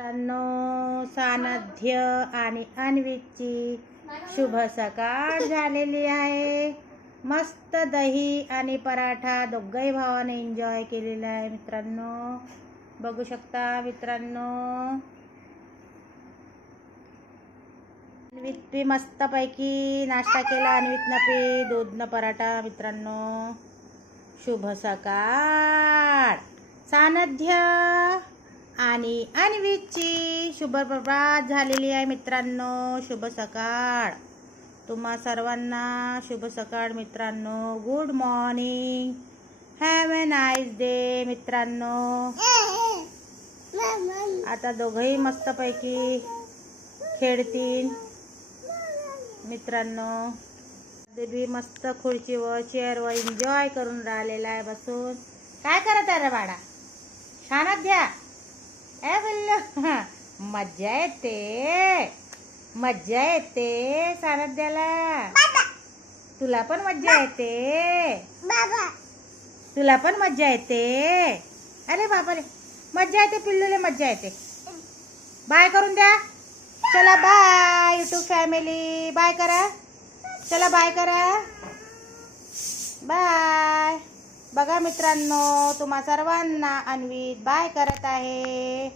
मित्रांनो, सानध्य आणि अन्वीची शुभ सकाळ झालेली आहे. मस्त दही आणि पराठा दोघही भावाने एन्जॉय केलेला आहे. मित्रांनो बघू शकता. मित्रांनो अन्वीत बी मस्त पैकी नाश्ता केला. अन्वीतनं बी दूधनं पराठा. मित्रांनो शुभ सकाळ. सानध्य आणि अन्वीची शुभ प्रभात झालेली आहे. मित्रांनो शुभ सकाळ. तुम्हा सर्वांना शुभ सकाळ. मित्रांनो good morning. Have a nice day. मित्रांनो आता दोघंही मस्तपैकी खेळतील. मित्रांनो देवी मस्त खुर्चीवर चेअरवर एन्जॉय करून राहिलेला आहे बसून. काय करत आहे रे बाळा? सानध्या ए बोललो मज्जा येते. मज्जा येते सानध्याला. तुला पण मज्जा येते. तुला पण मज्जा येते. अरे बाबा रे मज्जा येते. पिल्लूले मज्जा येते. बाय करून द्या. चला बाय यूट्यूब फॅमिली. बाय करा. चला बाय करा. बाय. बघा मित्रांनो तुम्हा सर्वांना अन्वीत बाय करत आहे.